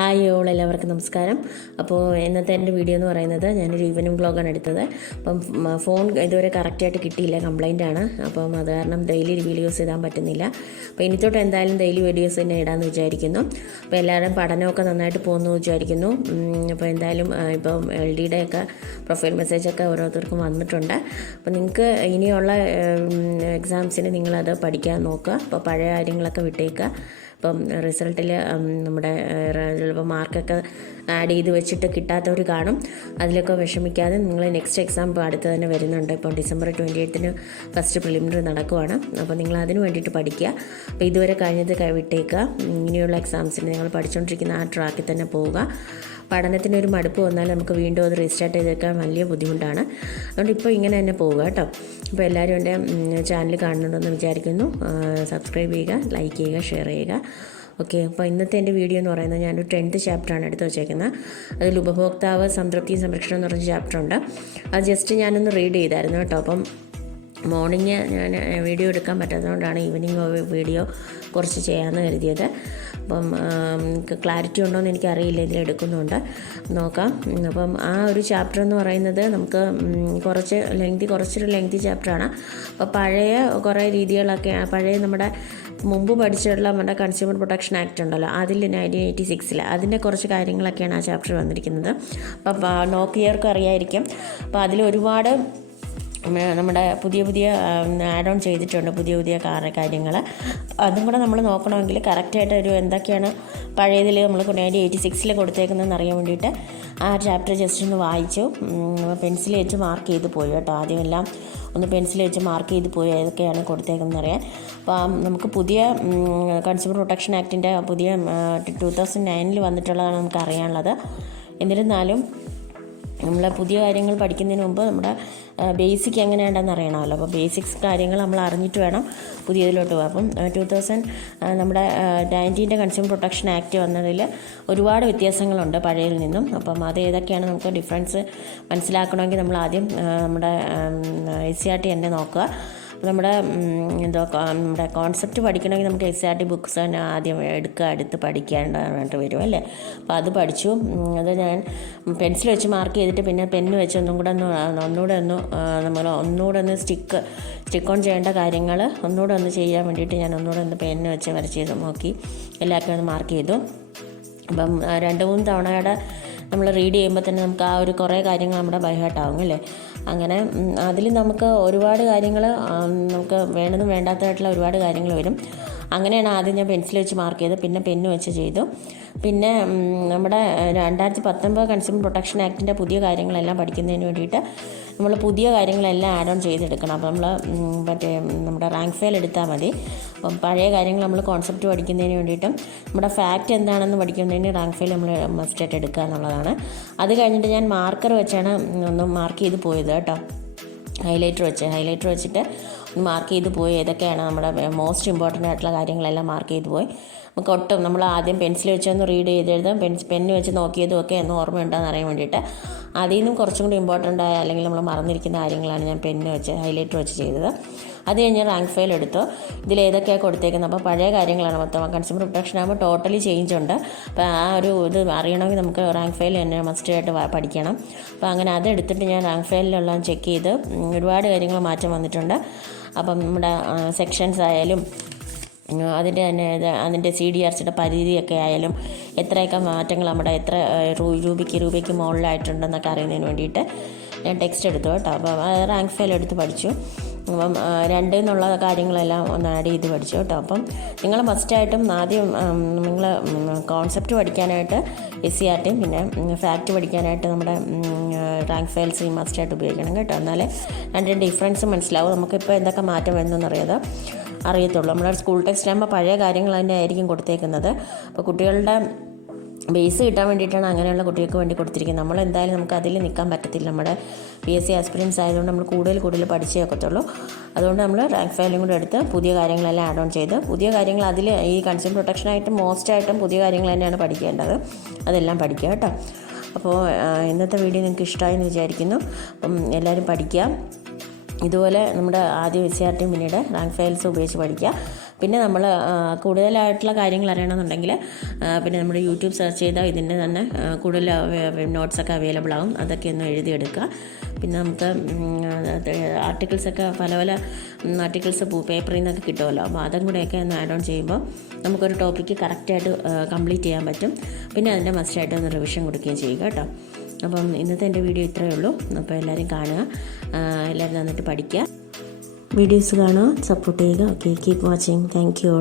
Hi all എല്ലാവർക്കും നമസ്കാരം. അപ്പോൾ ഇന്നത്തെ എന്റെ വീഡിയോ എന്ന് പറയുന്നത് ഞാനൊരു ഈവനിങ് ബ്ലോഗാണ് എടുത്തത്. അപ്പം ഫോൺ ഇതുവരെ കറക്റ്റായിട്ട് കിട്ടിയില്ല കംപ്ലൈന്റ് ആണ്. അപ്പം അത് കാരണം ഡെയിലി വീഡിയോസ് ഇടാൻ പറ്റുന്നില്ല. അപ്പോൾ ഇനി തൊട്ട് എന്തായാലും ഡെയിലി വീഡിയോസ് തന്നെ ഇടാമെന്ന് വിചാരിക്കുന്നു. അപ്പോൾ എല്ലാവരും പഠനമൊക്കെ നന്നായിട്ട് പോകുന്നു വിചാരിക്കുന്നു. അപ്പോൾ എന്തായാലും ഇപ്പം എൽ ഡിയുടെ ഒക്കെ പ്രൊഫൈൽ മെസ്സേജൊക്കെ ഓരോരുത്തർക്കും വന്നിട്ടുണ്ട്. അപ്പോൾ നിങ്ങൾക്ക് ഇനിയുള്ള എക്സാംസിന് നിങ്ങളത് പഠിക്കാൻ നോക്കുക. അപ്പോൾ പഴയ കാര്യങ്ങളൊക്കെ വിട്ടേക്കുക. ഇപ്പം റിസൾട്ടിൽ നമ്മുടെ ചിലപ്പോൾ മാർക്കൊക്കെ ആഡ് ചെയ്ത് വെച്ചിട്ട് കിട്ടാത്തവർ കാണും. അതിലൊക്കെ വിഷമിക്കാതെ നിങ്ങൾ നെക്സ്റ്റ് എക്സാം ഇപ്പോൾ അടുത്ത് തന്നെ വരുന്നുണ്ട്. ഇപ്പോൾ ഡിസംബർ ട്വന്റി എയ്ത്തിന് ഫസ്റ്റ് പ്രിലിമിനറി നടക്കുവാണ്. അപ്പോൾ നിങ്ങൾ അതിന് വേണ്ടിയിട്ട് പഠിക്കുക. അപ്പോൾ ഇതുവരെ കഴിഞ്ഞത് കൈവിട്ടേക്കുക ഇനിയുള്ള എക്സാംസിന് നിങ്ങൾ പഠിച്ചുകൊണ്ടിരിക്കുന്ന ആ ട്രാക്കിൽ തന്നെ പോവുക. പഠനത്തിന് ഒരു മടുപ്പ് വന്നാൽ നമുക്ക് വീണ്ടും അത് റീസ്റ്റാർട്ട് ചെയ്തെടുക്കാൻ വലിയ ബുദ്ധിമുട്ടാണ്. അതുകൊണ്ട് ഇപ്പോൾ ഇങ്ങനെ തന്നെ പോവുക കേട്ടോ. അപ്പോൾ എല്ലാവരും എന്റെ ചാനൽ കാണുന്നുണ്ടെന്ന് വിചാരിക്കുന്നു. സബ്സ്ക്രൈബ് ചെയ്യുക ലൈക്ക് ചെയ്യുക ഷെയർ ചെയ്യുക. ഓക്കെ അപ്പോൾ ഇന്നത്തെ എന്റെ വീഡിയോ എന്ന് പറയുന്നത് ഞാനൊരു ടെൻത്ത് ചാപ്റ്ററാണ് എടുത്ത് വെച്ചേക്കുന്നത് അതിൽ ഉപഭോക്താവ് സംതൃപ്തി സംരക്ഷണം എന്ന് പറഞ്ഞ ചാപ്റ്റർ ഉണ്ട്. അത് ജസ്റ്റ് ഞാനൊന്ന് റീഡ് ചെയ്തായിരുന്നു കേട്ടോ. അപ്പം മോർണിംഗ് ഞാൻ വീഡിയോ എടുക്കാൻ പറ്റാത്തതുകൊണ്ടാണ് ഈവനിങ് വീഡിയോ കുറച്ച് ചെയ്യാമെന്ന് കരുതിയത്. അപ്പം ക്ലാരിറ്റി ഉണ്ടോ എന്ന് എനിക്കറിയില്ല ഇതിൽ എടുക്കുന്നുണ്ട്. നോക്കാം. അപ്പം ആ ഒരു ചാപ്റ്റർ എന്ന് പറയുന്നത് നമുക്ക് കുറച്ച് ലെങ്തി കുറച്ചൊരു ലെങ്തി ചാപ്റ്ററാണ്. അപ്പോൾ പഴയ കുറേ രീതികളൊക്കെ പഴയ നമ്മുടെ മുമ്പ് പഠിച്ചിട്ടുള്ള നമ്മുടെ കൺസ്യൂമർ പ്രൊട്ടക്ഷൻ ആക്ട് ഉണ്ടല്ലോ അതിൽ നയന്റീൻ എയ്റ്റി സിക്സിൽ അതിന്റെ കുറച്ച് കാര്യങ്ങളൊക്കെയാണ് ആ ചാപ്റ്റർ വന്നിരിക്കുന്നത്. അപ്പം നോക്കിയവർക്ക് അറിയായിരിക്കും. അപ്പോൾ അതിൽ ഒരുപാട് നമ്മുടെ പുതിയ പുതിയ ആഡ് ഓൺ ചെയ്തിട്ടുണ്ട് പുതിയ പുതിയ കാര്യങ്ങൾ അതും കൂടെ നമ്മൾ നോക്കണമെങ്കിൽ കറക്റ്റായിട്ട് ഒരു എന്തൊക്കെയാണ് പഴയതിൽ നമ്മൾ നയന്റീൻ എയ്റ്റി സിക്സിൽ കൊടുത്തേക്കുന്നതെന്ന് അറിയാൻ വേണ്ടിയിട്ട് ആ ചാപ്റ്റർ ജസ്റ്റ് ഒന്ന് വായിച്ചു. പെൻസിൽ വെച്ച് മാർക്ക് ചെയ്ത് പോയി കേട്ടോ. ആദ്യമെല്ലാം ഒന്ന് പെൻസിൽ വെച്ച് മാർക്ക് ചെയ്ത് പോയി ഏതൊക്കെയാണ് കൊടുത്തേക്കുന്നത് അറിയാൻ. അപ്പോൾ നമുക്ക് പുതിയ കൺസ്യൂമർ പ്രൊട്ടക്ഷൻ ആക്ടിന്റെ പുതിയ ടു തൗസൻഡ് നയനിൽ വന്നിട്ടുള്ളതാണ് നമുക്ക് അറിയാനുള്ളത്. എന്നിരുന്നാലും നമ്മൾ പുതിയ കാര്യങ്ങൾ പഠിക്കുന്നതിന് മുമ്പ് നമ്മുടെ ബേസിക് എങ്ങനെയുണ്ടെന്ന് അറിയണമല്ലോ. അപ്പോൾ ബേസിക്സ് കാര്യങ്ങൾ നമ്മൾ അറിഞ്ഞിട്ട് വേണം പുതിയതിലോട്ട് പോകാം അപ്പം ടു തൗസൻഡ് നമ്മുടെ നയന്റീന്റെ കൺസ്യൂമർ പ്രൊട്ടക്ഷൻ ആക്ട് വന്നതിൽ ഒരുപാട് വ്യത്യാസങ്ങളുണ്ട് പഴയതിൽ നിന്നും. അപ്പം അത് ഏതൊക്കെയാണ് നമുക്ക് ഡിഫറൻസ് മനസ്സിലാക്കണമെങ്കിൽ നമ്മൾ ആദ്യം നമ്മുടെ എസ് സി ആർ ടി തന്നെ നോക്കുക. നമ്മുടെ എന്തോ നമ്മുടെ കോൺസെപ്റ്റ് പഠിക്കണമെങ്കിൽ നമുക്ക് ടി ബുക്സ് തന്നെ ആദ്യം എടുക്കുക എടുത്ത് പഠിക്കേണ്ടതായിട്ട് വരും അല്ലേ? അപ്പോൾ അത് പഠിച്ചു. അത് ഞാൻ പെൻസിൽ വെച്ച് മാർക്ക് ചെയ്തിട്ട് പിന്നെ പെന്ന് വെച്ച് ഒന്നും കൂടെ ഒന്ന് ഒന്നുകൂടെ ഒന്ന് നമ്മൾ ഒന്നുകൂടെ ഒന്ന് സ്റ്റിക്ക് സ്റ്റിക്ക് ഓൺ ചെയ്യേണ്ട കാര്യങ്ങൾ ഒന്നുകൂടെ ഒന്ന് ചെയ്യാൻ വേണ്ടിയിട്ട് ഞാൻ ഒന്നുകൂടെ ഒന്ന് പെന്ന് വെച്ച് വരച്ച് ചെയ്ത് നോക്കി. എല്ലാവർക്കും ഒന്ന് മാർക്ക് ചെയ്തു. അപ്പം രണ്ട് മൂന്ന് തവണയുടെ നമ്മൾ റീഡ് ചെയ്യുമ്പോൾ തന്നെ നമുക്ക് ആ ഒരു കുറേ കാര്യങ്ങൾ നമ്മുടെ ബൈഹാർട്ടാവും അല്ലേ? അങ്ങനെ അതിൽ നമുക്ക് ഒരുപാട് കാര്യങ്ങൾ നമുക്ക് വേണ്ടതും വേണ്ടാത്തതായിട്ടുള്ള ഒരുപാട് കാര്യങ്ങൾ വരും. അങ്ങനെയാണ് ആദ്യം ഞാൻ പെൻസിൽ വെച്ച് മാർക്ക് ചെയ്തത് പിന്നെ പെന്ന് വെച്ച് ചെയ്തു. പിന്നെ നമ്മുടെ രണ്ടായിരത്തി പത്തൊമ്പത് കൺസ്യൂമർ പ്രൊട്ടക്ഷൻ ആക്ടിന്റെ പുതിയ കാര്യങ്ങളെല്ലാം പഠിക്കുന്നതിന് വേണ്ടിയിട്ട് നമ്മൾ പുതിയ കാര്യങ്ങളെല്ലാം ആഡ് ഓൺ ചെയ്തെടുക്കണം. അപ്പോൾ നമ്മൾ മറ്റേ നമ്മുടെ റാങ്ക് ഫെയിൽ എടുത്താൽ മതി. അപ്പം പഴയ കാര്യങ്ങൾ നമ്മൾ കോൺസെപ്റ്റ് പഠിക്കുന്നതിന് വേണ്ടിയിട്ടും നമ്മുടെ ഫാക്റ്റ് എന്താണെന്ന് പഠിക്കുന്നതിന് റാങ്ക് ഫെയിൽ നമ്മൾ മസ്റ്റായിട്ട് എടുക്കുക എന്നുള്ളതാണ്. അത് കഴിഞ്ഞിട്ട് ഞാൻ മാർക്കർ വെച്ചാണ് ഒന്ന് മാർക്ക് ചെയ്ത് പോയത് കേട്ടോ. ഹൈലൈറ്റർ വെച്ച് ഹൈലൈറ്റർ വെച്ചിട്ട് മാർക്ക് ചെയ്ത് പോയി. ഏതൊക്കെയാണ് നമ്മുടെ മോസ്റ്റ് ഇമ്പോർട്ടന്റ് ആയിട്ടുള്ള കാര്യങ്ങളെല്ലാം മാർക്ക് ചെയ്ത് പോയി. നമുക്ക് ഒട്ടും നമ്മൾ ആദ്യം പെൻസിൽ വെച്ചൊന്ന് റീഡ് ചെയ്ത് എഴുതാം. പെൻസ് പെന്ന് വെച്ച് നോക്കിയതും ഒക്കെ എന്ന് ഓർമ്മയുണ്ടോയെന്ന് അറിയാൻ വേണ്ടിയിട്ട്. അതിൽ നിന്നും കുറച്ചും കൂടി ഇമ്പോർട്ടന്റ് ആയ അല്ലെങ്കിൽ നമ്മൾ മറന്നിരിക്കുന്ന കാര്യങ്ങളാണ് ഞാൻ പെന്ന് വെച്ച് ഹൈലൈറ്റർ വെച്ച് ചെയ്തത്. അത് കഴിഞ്ഞ് റാങ്ക് ഫയൽ എടുത്തു. ഇതിൽ ഏതൊക്കെയാണ് കൊടുത്തേക്കുന്നത്? അപ്പോൾ പഴയ കാര്യങ്ങളാണ് മൊത്തം. കൺസ്യൂമർ പ്രൊട്ടക്ഷൻ ആകുമ്പോൾ ടോട്ടലി ചേഞ്ച് ഉണ്ട്. അപ്പോൾ ആ ഒരു ഇത് അറിയണമെങ്കിൽ നമുക്ക് റാങ്ക് ഫയൽ തന്നെ മസ്റ്റായിട്ട് പഠിക്കണം. അപ്പോൾ അങ്ങനെ അതെടുത്തിട്ട് ഞാൻ റാങ്ക് ഫയലിലെല്ലാം ചെക്ക് ചെയ്ത് ഒരുപാട് കാര്യങ്ങൾ മാറ്റം വന്നിട്ടുണ്ട്. അപ്പം നമ്മുടെ സെക്ഷൻസ് ആയാലും അതിന്റെ തന്നെ അതിന്റെ സി ഡി ആർ സിയുടെ പരിധിയൊക്കെ ആയാലും എത്രയൊക്കെ മാറ്റങ്ങൾ നമ്മുടെ എത്ര രൂപയ്ക്ക് രൂപയ്ക്ക് മുകളിലായിട്ടുണ്ടെന്നൊക്കെ അറിയുന്നതിന് വേണ്ടിയിട്ട് ഞാൻ ടെക്സ്റ്റ് എടുത്തു കേട്ടോ. അപ്പോൾ റാങ്ക് ഫയൽ എടുത്ത് പഠിച്ചു. അപ്പം രണ്ട് എന്നുള്ള കാര്യങ്ങളെല്ലാം ഒന്ന് ആഡ് ചെയ്ത് പഠിച്ചു കേട്ടോ അപ്പം നിങ്ങൾ മസ്റ്റായിട്ടും ആദ്യം നിങ്ങൾ കോൺസെപ്റ്റ് പഠിക്കാനായിട്ട് എസ് സി ആർ ടിയും പിന്നെ ഫാക്റ്റ് പഠിക്കാനായിട്ട് നമ്മുടെ റാങ്ക് ഫയൽസ് ഈ മസ്റ്റായിട്ട് ഉപയോഗിക്കണം കേട്ടോ. എന്നാലേ അതിന്റെ ഡിഫറൻസ് മനസ്സിലാവും. നമുക്കിപ്പോൾ എന്തൊക്കെ മാറ്റം വരുന്നതെന്നറിയാതെ അറിയത്തുള്ളൂ. നമ്മുടെ സ്കൂൾ ടെക്സ്റ്റ് ആകുമ്പോൾ പഴയ കാര്യങ്ങൾ തന്നെ ആയിരിക്കും കൊടുത്തേക്കുന്നത്. അപ്പോൾ കുട്ടികളുടെ ബേസ് കിട്ടാൻ വേണ്ടിയിട്ടാണ് അങ്ങനെയുള്ള കുട്ടികൾക്ക് വേണ്ടി കൊടുത്തിരിക്കുന്നത്. നമ്മൾ എന്തായാലും നമുക്ക് അതിൽ നിൽക്കാൻ പറ്റത്തില്ല. നമ്മുടെ പി എസ് സി ആസ്പിറൻസ് ആയതുകൊണ്ട് നമ്മൾ കൂടുതൽ കൂടുതൽ പഠിച്ചേ ഒക്കത്തുള്ളൂ. അതുകൊണ്ട് നമ്മൾ റാങ്ക് ഫയലും കൂടെ എടുത്ത് പുതിയ കാര്യങ്ങളെല്ലാം ആഡ് ഓൺ ചെയ്ത് പുതിയ കാര്യങ്ങൾ അതിൽ ഈ കൺസ്യൂമർ മോസ്റ്റ് ആയിട്ടും പുതിയ കാര്യങ്ങൾ തന്നെയാണ് പഠിക്കേണ്ടത്. അതെല്ലാം പഠിക്കുക കേട്ടോ. അപ്പോൾ ഇന്നത്തെ വീഡിയോ നിങ്ങൾക്ക് ഇഷ്ടമായി എന്ന് വിചാരിക്കുന്നു. അപ്പം എല്ലാവരും പഠിക്കുക. ഇതുപോലെ നമ്മുടെ ആദ്യ വിദ്യാർത്ഥി പിന്നീട് റാങ്ക് ഫയൽസ് ഉപയോഗിച്ച് പഠിക്കുക. പിന്നെ നമ്മൾ കൂടുതലായിട്ടുള്ള കാര്യങ്ങൾ അറിയണമെന്നുണ്ടെങ്കിൽ പിന്നെ നമ്മൾ യൂട്യൂബ് സെർച്ച് ചെയ്താൽ ഇതിന്റെ തന്നെ കൂടുതൽ നോട്ട്സൊക്കെ അവൈലബിൾ ആകും അതൊക്കെ ഒന്ന് എഴുതിയെടുക്കുക പിന്നെ നമുക്ക് ആർട്ടിക്കിൾസൊക്കെ പല പല ആർട്ടിക്കിൾസ് പേപ്പറിൽ നിന്നൊക്കെ കിട്ടുമല്ലോ. അപ്പോൾ അതും കൂടെയൊക്കെ ഒന്ന് ആഡ് ഓൺ ചെയ്യുമ്പോൾ നമുക്കൊരു ടോപ്പിക്ക് കറക്റ്റായിട്ട് കംപ്ലീറ്റ് ചെയ്യാൻ പറ്റും. പിന്നെ അതിന്റെ മസ്റ്റായിട്ട് ഒന്ന് റിവിഷൻ കൊടുക്കുകയും ചെയ്യുക കേട്ടോ. അപ്പം ഇന്നത്തെ എന്റെ വീഡിയോ ഇത്രയേ ഉള്ളൂ. അപ്പോൾ എല്ലാവരും കാണുക. എല്ലാവരും നന്നിട്ട് പഠിക്കുക. വീഡിയോസ് കാണുക സപ്പോർട്ട് ചെയ്യുക. Okay keep watching thank you